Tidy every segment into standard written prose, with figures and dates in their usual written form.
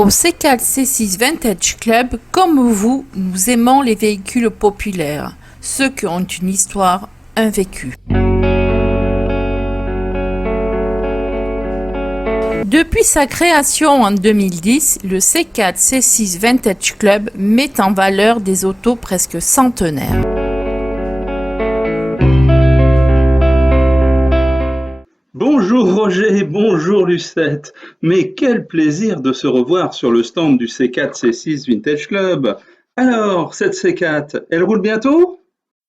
Au C4 C6 Vintage Club, comme vous, nous aimons les véhicules populaires, ceux qui ont une histoire, un vécu. Depuis sa création en 2010, le C4 C6 Vintage Club met en valeur des autos presque centenaires. Bonjour Roger, bonjour Lucette, mais quel plaisir de se revoir sur le stand du C4 C6 Vintage Club. Alors, cette C4, elle roule bientôt?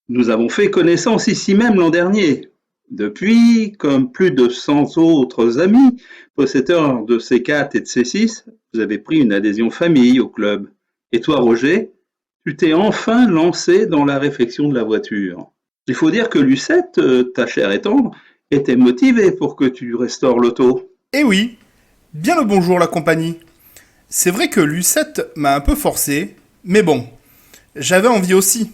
Nous avons fait connaissance ici même l'an dernier. Depuis, comme plus de 100 autres amis possesseurs de C4 et de C6, vous avez pris une adhésion famille au club. Et toi Roger, tu t'es enfin lancé dans la réflexion de la voiture. Il faut dire que Lucette, ta chère et tendre, était motivée pour que tu restaures l'auto. Eh oui, bien le bonjour la compagnie. C'est vrai que Lucette m'a un peu forcé, mais bon, j'avais envie aussi.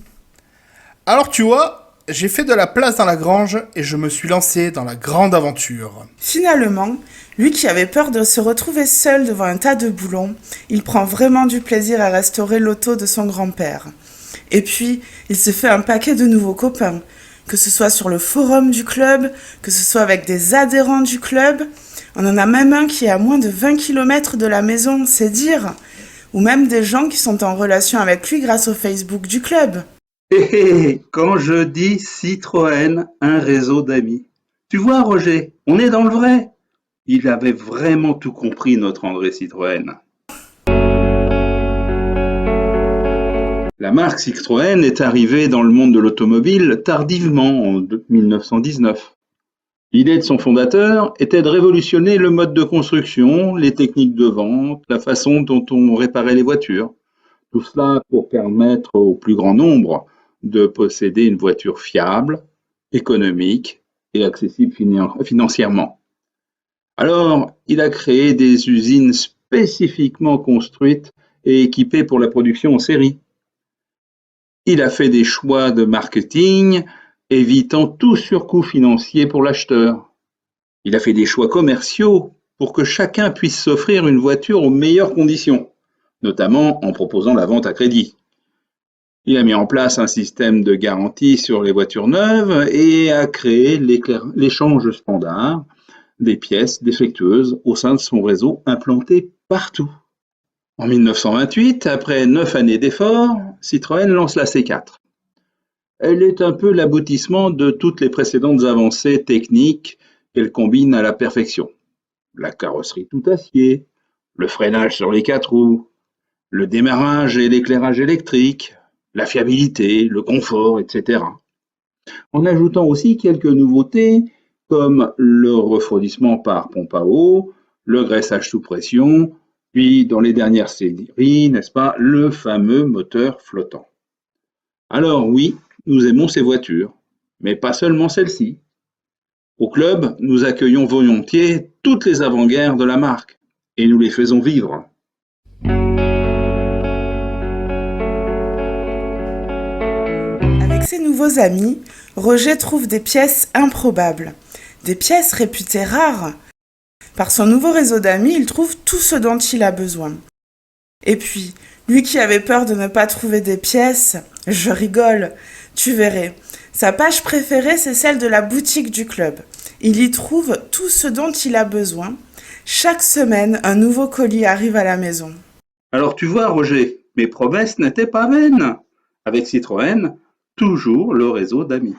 Alors tu vois, j'ai fait de la place dans la grange et je me suis lancé dans la grande aventure. Finalement, lui qui avait peur de se retrouver seul devant un tas de boulons, il prend vraiment du plaisir à restaurer l'auto de son grand-père. Et puis, il se fait un paquet de nouveaux copains, que ce soit sur le forum du club, que ce soit avec des adhérents du club. On en a même un qui est à moins de 20 km de la maison, c'est dire. Ou même des gens qui sont en relation avec lui grâce au Facebook du club. Quand je dis Citroën, un réseau d'amis. Tu vois Roger, on est dans le vrai. Il avait vraiment tout compris notre André Citroën. La marque Citroën est arrivée dans le monde de l'automobile tardivement, en 1919. L'idée de son fondateur était de révolutionner le mode de construction, les techniques de vente, la façon dont on réparait les voitures. Tout cela pour permettre au plus grand nombre de posséder une voiture fiable, économique et accessible financièrement. Alors, il a créé des usines spécifiquement construites et équipées pour la production en série. Il a fait des choix de marketing, évitant tout surcoût financier pour l'acheteur. Il a fait des choix commerciaux pour que chacun puisse s'offrir une voiture aux meilleures conditions, notamment en proposant la vente à crédit. Il a mis en place un système de garantie sur les voitures neuves et a créé l'échange standard des pièces défectueuses au sein de son réseau implanté partout. En 1928, après 9 années d'efforts, Citroën lance la C4. Elle est un peu l'aboutissement de toutes les précédentes avancées techniques qu'elle combine à la perfection. La carrosserie tout acier, le freinage sur les 4 roues, le démarrage et l'éclairage électrique, la fiabilité, le confort, etc. En ajoutant aussi quelques nouveautés comme le refroidissement par pompe à eau, le graissage sous pression, puis dans les dernières séries, n'est-ce pas, le fameux moteur flottant. Alors oui, nous aimons ces voitures, mais pas seulement celles-ci. Au club, nous accueillons volontiers toutes les avant-guerres de la marque et nous les faisons vivre. Avec ses nouveaux amis, Roger trouve des pièces improbables, des pièces réputées rares. Par son nouveau réseau d'amis, il trouve tout ce dont il a besoin. Et puis, lui qui avait peur de ne pas trouver des pièces, je rigole, tu verrais. Sa page préférée, c'est celle de la boutique du club. Il y trouve tout ce dont il a besoin. Chaque semaine, un nouveau colis arrive à la maison. Alors tu vois Roger, mes promesses n'étaient pas vaines. Avec Citroën, toujours le réseau d'amis.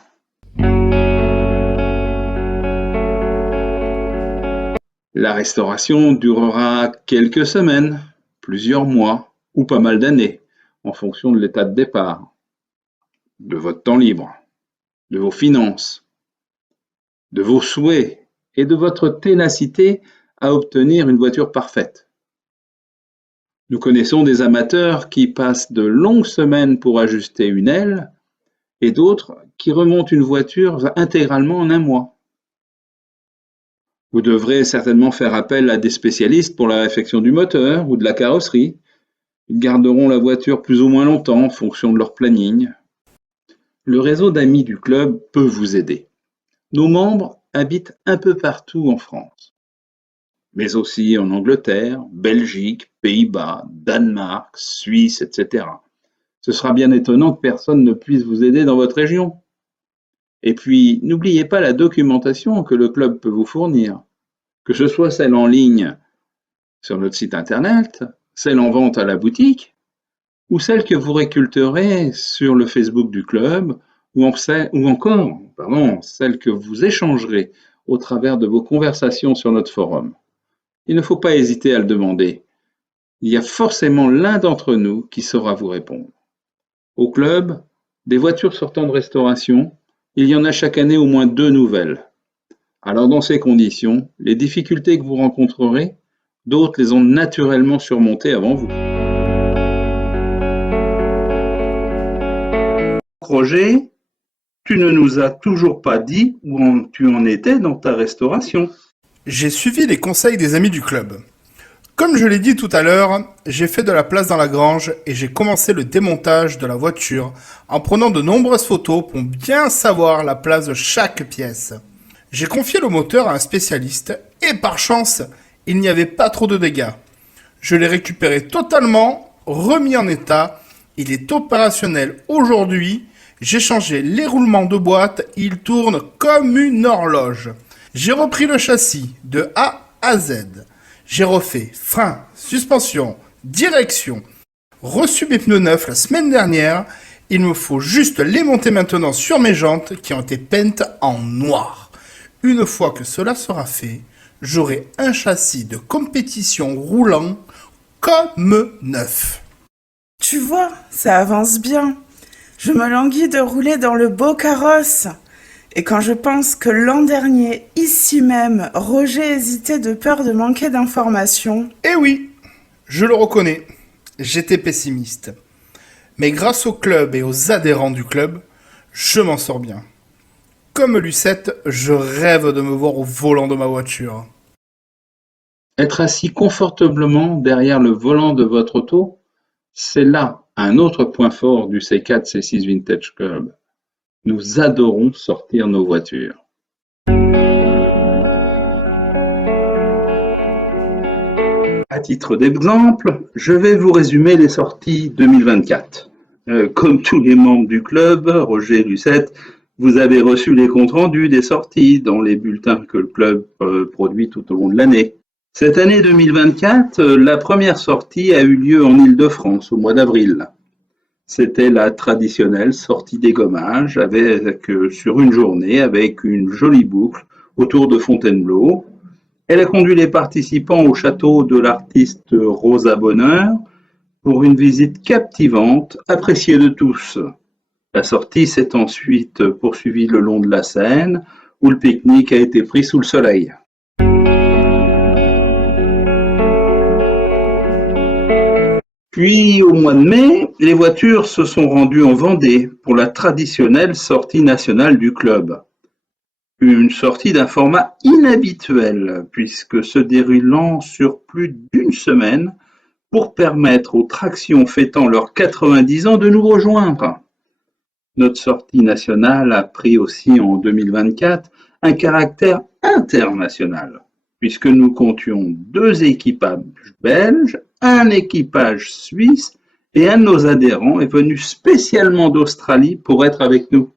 La restauration durera quelques semaines, plusieurs mois ou pas mal d'années, en fonction de l'état de départ, de votre temps libre, de vos finances, de vos souhaits et de votre ténacité à obtenir une voiture parfaite. Nous connaissons des amateurs qui passent de longues semaines pour ajuster une aile et d'autres qui remontent une voiture intégralement en un mois. Vous devrez certainement faire appel à des spécialistes pour la réfection du moteur ou de la carrosserie. Ils garderont la voiture plus ou moins longtemps en fonction de leur planning. Le réseau d'amis du club peut vous aider. Nos membres habitent un peu partout en France. mais aussi en Angleterre, Belgique, Pays-Bas, Danemark, Suisse, etc. Ce sera bien étonnant que personne ne puisse vous aider dans votre région. Et puis, n'oubliez pas la documentation que le club peut vous fournir, que ce soit celle en ligne sur notre site internet, celle en vente à la boutique, ou celle que vous récolterez sur le Facebook du club, ou encore celle que vous échangerez au travers de vos conversations sur notre forum. Il ne faut pas hésiter à le demander. Il y a forcément l'un d'entre nous qui saura vous répondre. Au club, des voitures sortant de restauration, il y en a chaque année au moins 2 nouvelles. Alors dans ces conditions, les difficultés que vous rencontrerez, d'autres les ont naturellement surmontées avant vous. Roger, tu ne nous as toujours pas dit où tu en étais dans ta restauration. J'ai suivi les conseils des amis du club. Comme je l'ai dit tout à l'heure, j'ai fait de la place dans la grange et j'ai commencé le démontage de la voiture en prenant de nombreuses photos pour bien savoir la place de chaque pièce. J'ai confié le moteur à un spécialiste et par chance, il n'y avait pas trop de dégâts. Je l'ai récupéré totalement, remis en état, il est opérationnel aujourd'hui, j'ai changé les roulements de boîte, il tourne comme une horloge. J'ai repris le châssis de A à Z. J'ai refait frein, suspension, direction, reçu mes pneus neufs la semaine dernière. Il me faut juste les monter maintenant sur mes jantes qui ont été peintes en noir. Une fois que cela sera fait, j'aurai un châssis de compétition roulant comme neuf. Tu vois, ça avance bien. Je me languis de rouler dans le beau carrosse. Et quand je pense que l'an dernier, ici même, Roger hésitait de peur de manquer d'informations... Eh oui, je le reconnais, j'étais pessimiste. Mais grâce au club et aux adhérents du club, je m'en sors bien. Comme Lucette, je rêve de me voir au volant de ma voiture. Être assis confortablement derrière le volant de votre auto, c'est là un autre point fort du C4 C6 Vintage Club. Nous adorons sortir nos voitures. À titre d'exemple, je vais vous résumer les sorties 2024. Comme tous les membres du club, Roger et Lucette, vous avez reçu les comptes rendus des sorties dans les bulletins que le club produit tout au long de l'année. Cette année 2024, la première sortie a eu lieu en Île-de-France au mois d'avril. C'était la traditionnelle sortie dégommage sur une journée avec une jolie boucle autour de Fontainebleau. Elle a conduit les participants au château de l'artiste Rosa Bonheur pour une visite captivante, appréciée de tous. La sortie s'est ensuite poursuivie le long de la Seine, où le pique-nique a été pris sous le soleil. Puis, au mois de mai, les voitures se sont rendues en Vendée pour la traditionnelle sortie nationale du club. Une sortie d'un format inhabituel, puisque se déroulant sur plus d'une semaine pour permettre aux tractions fêtant leurs 90 ans de nous rejoindre. Notre sortie nationale a pris aussi en 2024 un caractère international, puisque nous comptions 2 équipages belges, un équipage suisse et un de nos adhérents est venu spécialement d'Australie pour être avec nous.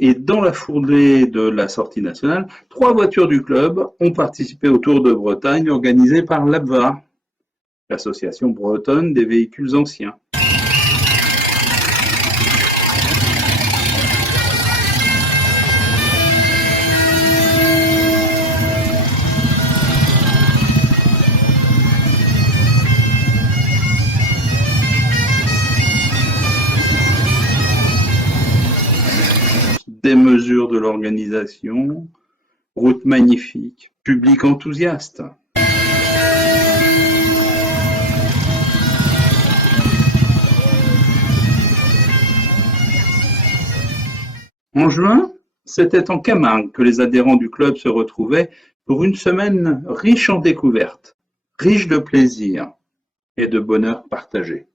et dans la foulée de la sortie nationale, 3 voitures du club ont participé au Tour de Bretagne organisé par l'ABVA, l'association bretonne des véhicules anciens. Des mesures de l'organisation, route magnifique, public enthousiaste. En juin, c'était en Camargue que les adhérents du club se retrouvaient pour une semaine riche en découvertes, riche de plaisir et de bonheur partagé.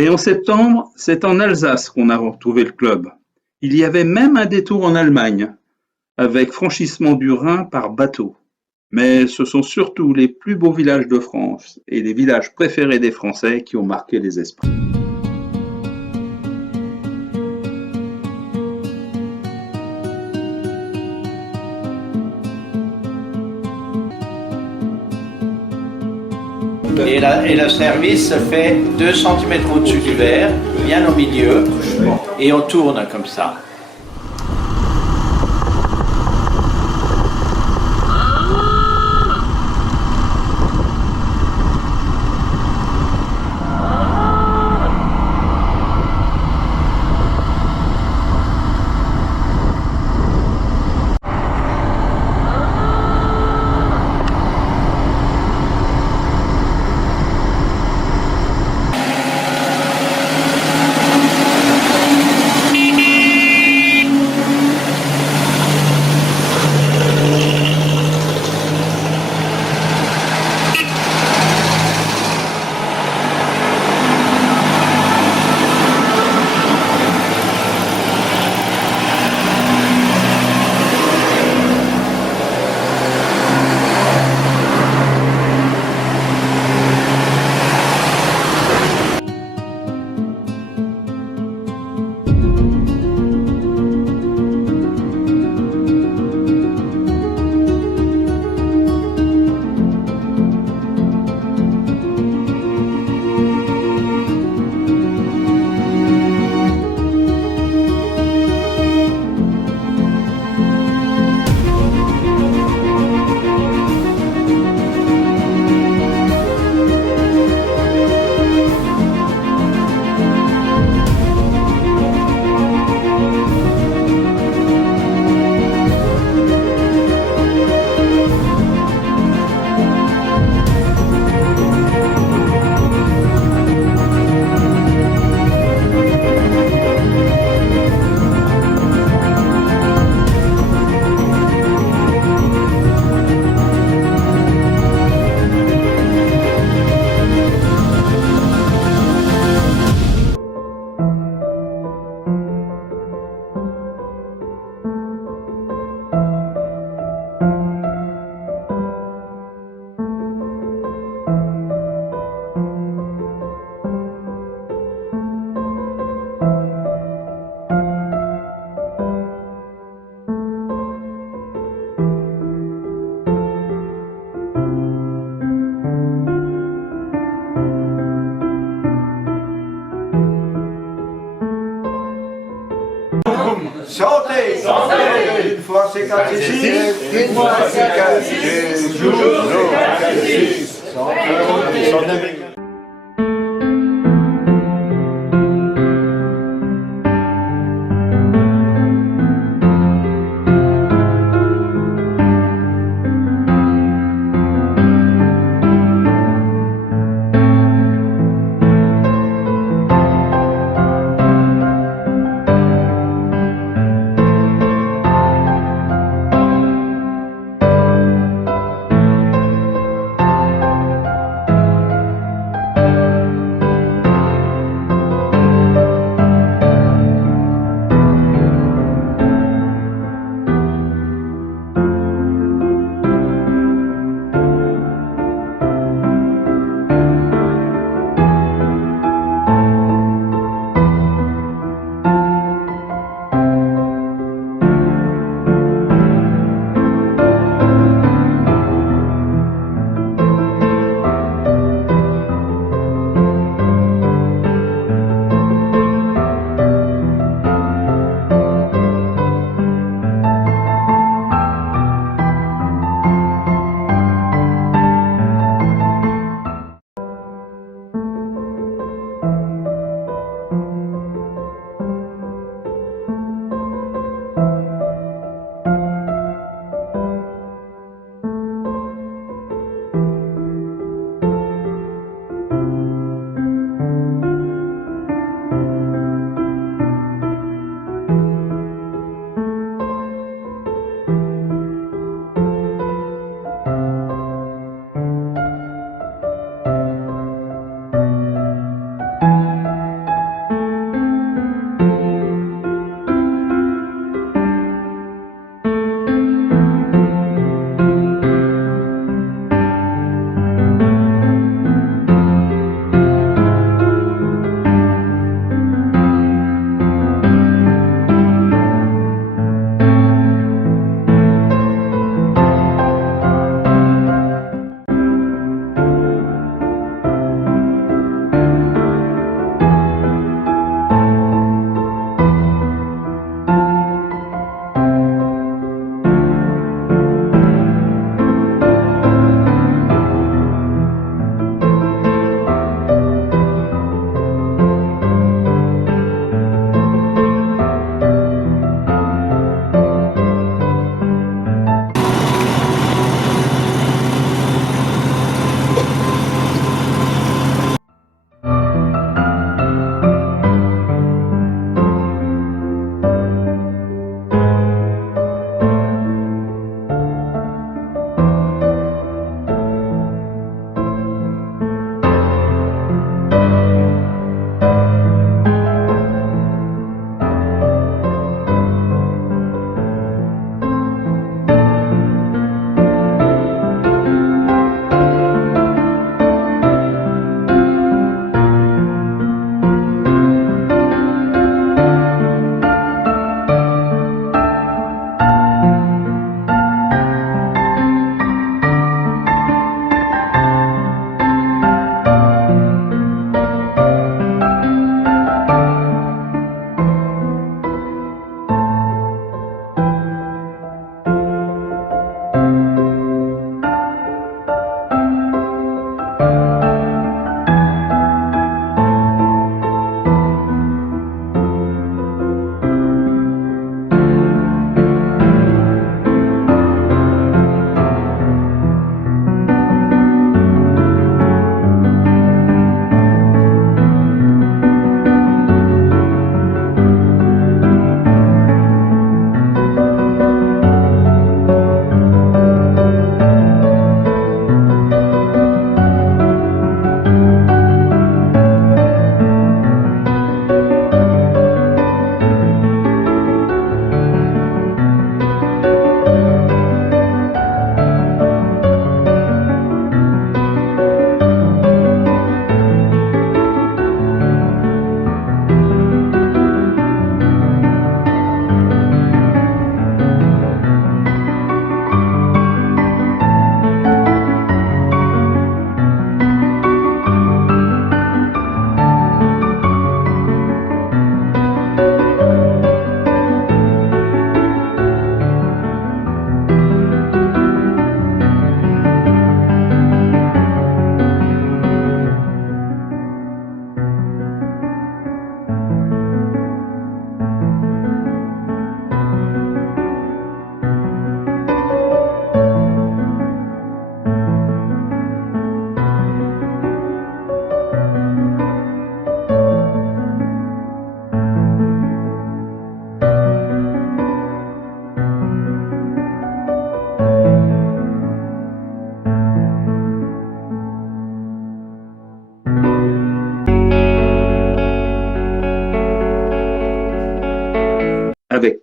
Et en septembre, c'est en Alsace qu'on a retrouvé le club. Il y avait même un détour en Allemagne, avec franchissement du Rhin par bateau. Mais ce sont surtout les plus beaux villages de France et les villages préférés des Français qui ont marqué les esprits. Et le service se fait 2 cm au-dessus du verre, bien au milieu, et on tourne comme ça.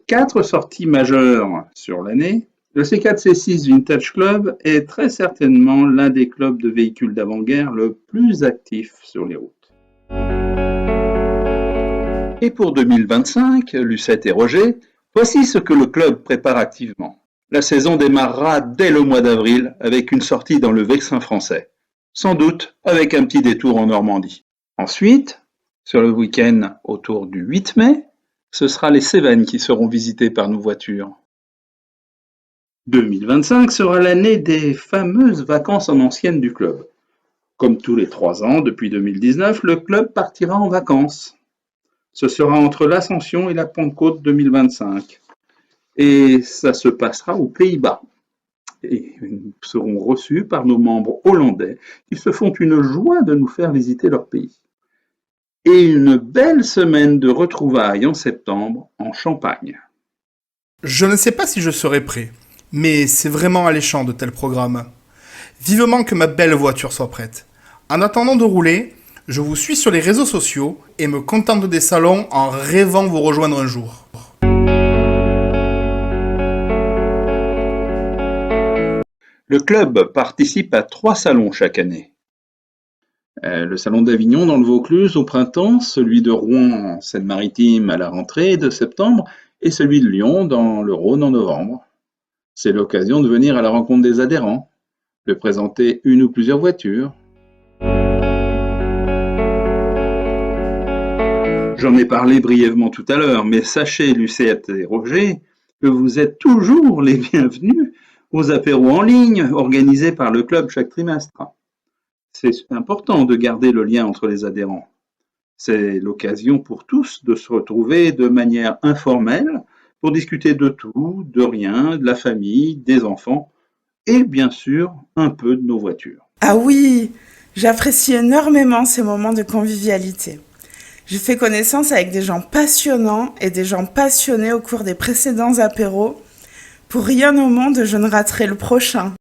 Avec 4 sorties majeures sur l'année, le C4-C6 Vintage Club est très certainement l'un des clubs de véhicules d'avant-guerre le plus actif sur les routes. Et pour 2025, Lucette et Roger, voici ce que le club prépare activement. La saison démarrera dès le mois d'avril avec une sortie dans le Vexin français, sans doute avec un petit détour en Normandie. Ensuite, sur le week-end autour du 8 mai, ce sera les Cévennes qui seront visitées par nos voitures. 2025 sera l'année des fameuses vacances en ancienne du club. Comme tous les 3 ans, depuis 2019, le club partira en vacances. Ce sera entre l'Ascension et la Pentecôte 2025. Et ça se passera aux Pays-Bas. Et nous serons reçus par nos membres hollandais qui se font une joie de nous faire visiter leur pays. Et une belle semaine de retrouvailles en septembre en Champagne. Je ne sais pas si je serai prêt, mais c'est vraiment alléchant de tels programmes. Vivement que ma belle voiture soit prête. En attendant de rouler, je vous suis sur les réseaux sociaux et me contente des salons en rêvant vous rejoindre un jour. Le club participe à 3 salons chaque année. Le salon d'Avignon dans le Vaucluse au printemps, celui de Rouen en Seine-Maritime à la rentrée de septembre et celui de Lyon dans le Rhône en novembre. C'est l'occasion de venir à la rencontre des adhérents, de présenter une ou plusieurs voitures. J'en ai parlé brièvement tout à l'heure, mais sachez, Lucette et Roger, que vous êtes toujours les bienvenus aux apéros en ligne organisés par le club chaque trimestre. C'est important de garder le lien entre les adhérents. C'est l'occasion pour tous de se retrouver de manière informelle pour discuter de tout, de rien, de la famille, des enfants et bien sûr un peu de nos voitures. Ah oui, j'apprécie énormément ces moments de convivialité. J'ai fait connaissance avec des gens passionnants et des gens passionnés au cours des précédents apéros. Pour rien au monde, je ne raterai le prochain.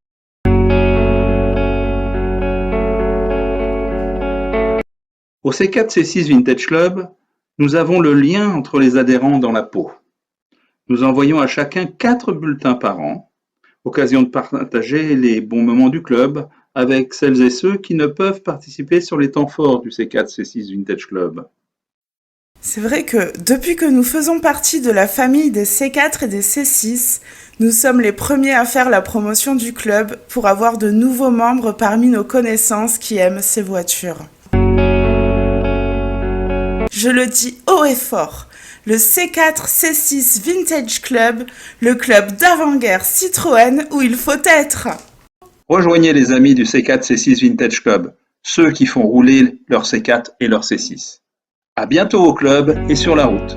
Au C4-C6 Vintage Club, nous avons le lien entre les adhérents dans la peau. Nous envoyons à chacun 4 bulletins par an, occasion de partager les bons moments du club avec celles et ceux qui ne peuvent participer sur les temps forts du C4-C6 Vintage Club. C'est vrai que depuis que nous faisons partie de la famille des C4 et des C6, nous sommes les premiers à faire la promotion du club pour avoir de nouveaux membres parmi nos connaissances qui aiment ces voitures. Je le dis haut et fort, le C4-C6 Vintage Club, le club d'avant-guerre Citroën où il faut être. Rejoignez les amis du C4-C6 Vintage Club, ceux qui font rouler leur C4 et leur C6. À bientôt au club et sur la route.